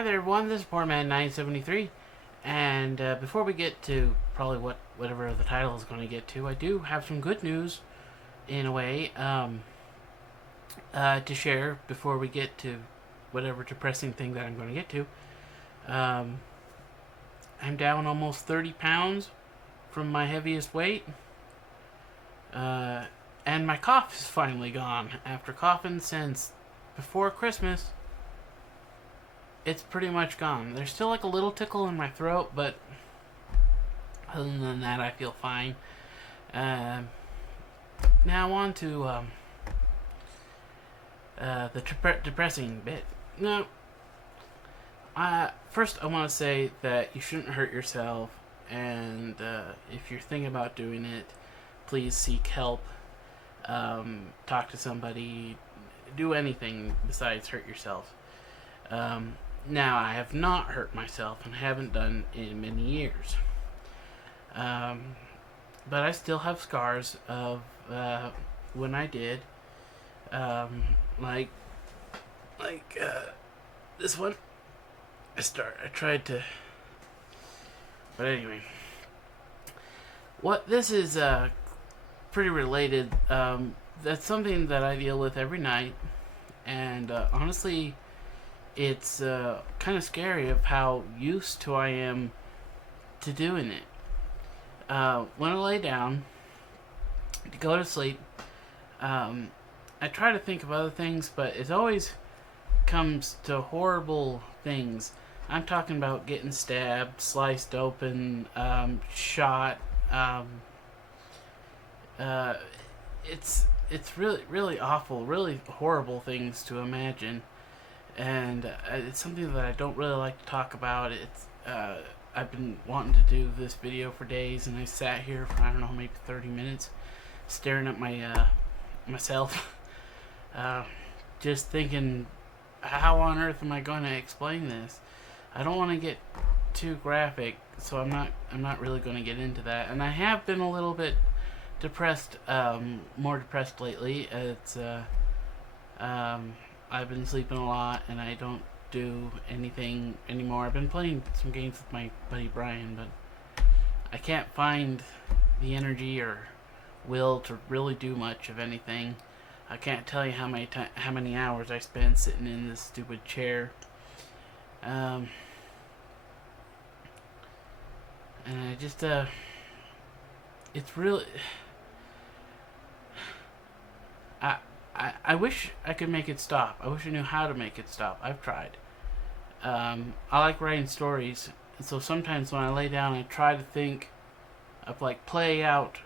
Hi there, everyone. This is Poor Man 973, and before we get to probably whatever the title is going to get to, I do have some good news, in a way, to share before we get to whatever depressing thing that I'm going to get to. I'm down almost 30 pounds from my heaviest weight, and my cough is finally gone. After coughing since before Christmas, it's pretty much gone. There's still like a little tickle in my throat, but other than that, I feel fine. Now on to the depressing bit. Now, first I want to say that you shouldn't hurt yourself, and if you're thinking about doing it, please seek help. Talk to somebody. Do anything besides hurt yourself. Now, I have not hurt myself and haven't done in many years. But I still have scars of when I did. Like this one. I tried to. But anyway. This is pretty related. That's something that I deal with every night. And honestly, it's kind of scary of how used to I am to doing it. When I lay down to go to sleep, I try to think of other things, but it always comes to horrible things. I'm talking about getting stabbed, sliced open, shot. It's really awful, really horrible things to imagine. And it's something that I don't really like to talk about. I've been wanting to do this video for days, and I sat here for, I don't know, maybe 30 minutes staring at myself, just thinking, how on earth am I going to explain this? I don't want to get too graphic, so I'm not really going to get into that. And I have been a little bit depressed, more depressed lately. I've been sleeping a lot, and I don't do anything anymore. I've been playing some games with my buddy Brian, but I can't find the energy or will to really do much of anything. I can't tell you how many hours I spend sitting in this stupid chair. And I just it's really. I wish I could make it stop. I wish I knew how to make it stop. I've tried. I like writing stories, and so sometimes when I lay down, I try to think of, like, play out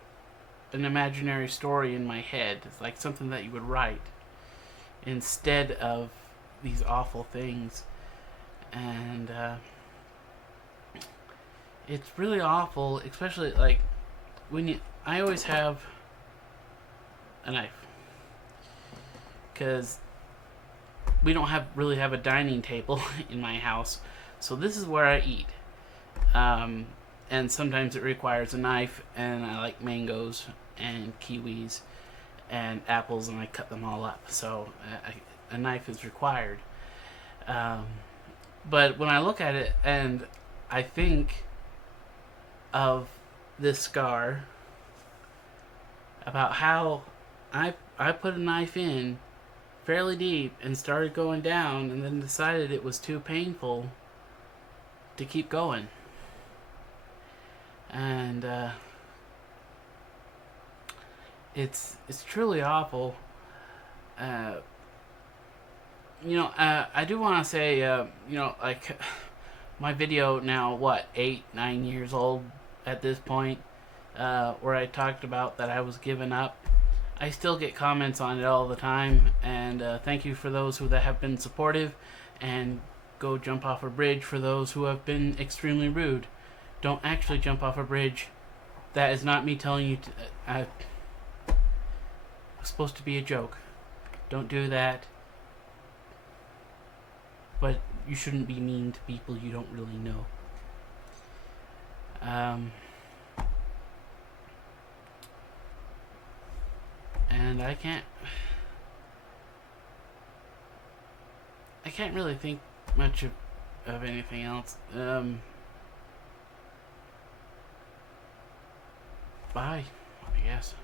an imaginary story in my head. It's like something that you would write instead of these awful things. And it's really awful, especially like I always have a knife, because we don't really have a dining table in my house, so this is where I eat. And sometimes it requires a knife, and I like mangoes and kiwis and apples, and I cut them all up, so a knife is required. But when I look at it and I think of this scar, about how I put a knife in fairly deep and started going down, and then decided it was too painful to keep going. And it's truly awful. I do want to say, like, my video now, 8-9 years old at this point, where I talked about that I was giving up. I still get comments on it all the time, and thank you for those that have been supportive, and go jump off a bridge for those who have been extremely rude. Don't actually jump off a bridge. That is not me telling you to. It was supposed to be a joke. Don't do that. But you shouldn't be mean to people you don't really know. And I can't really think much of anything else. Bye, I guess.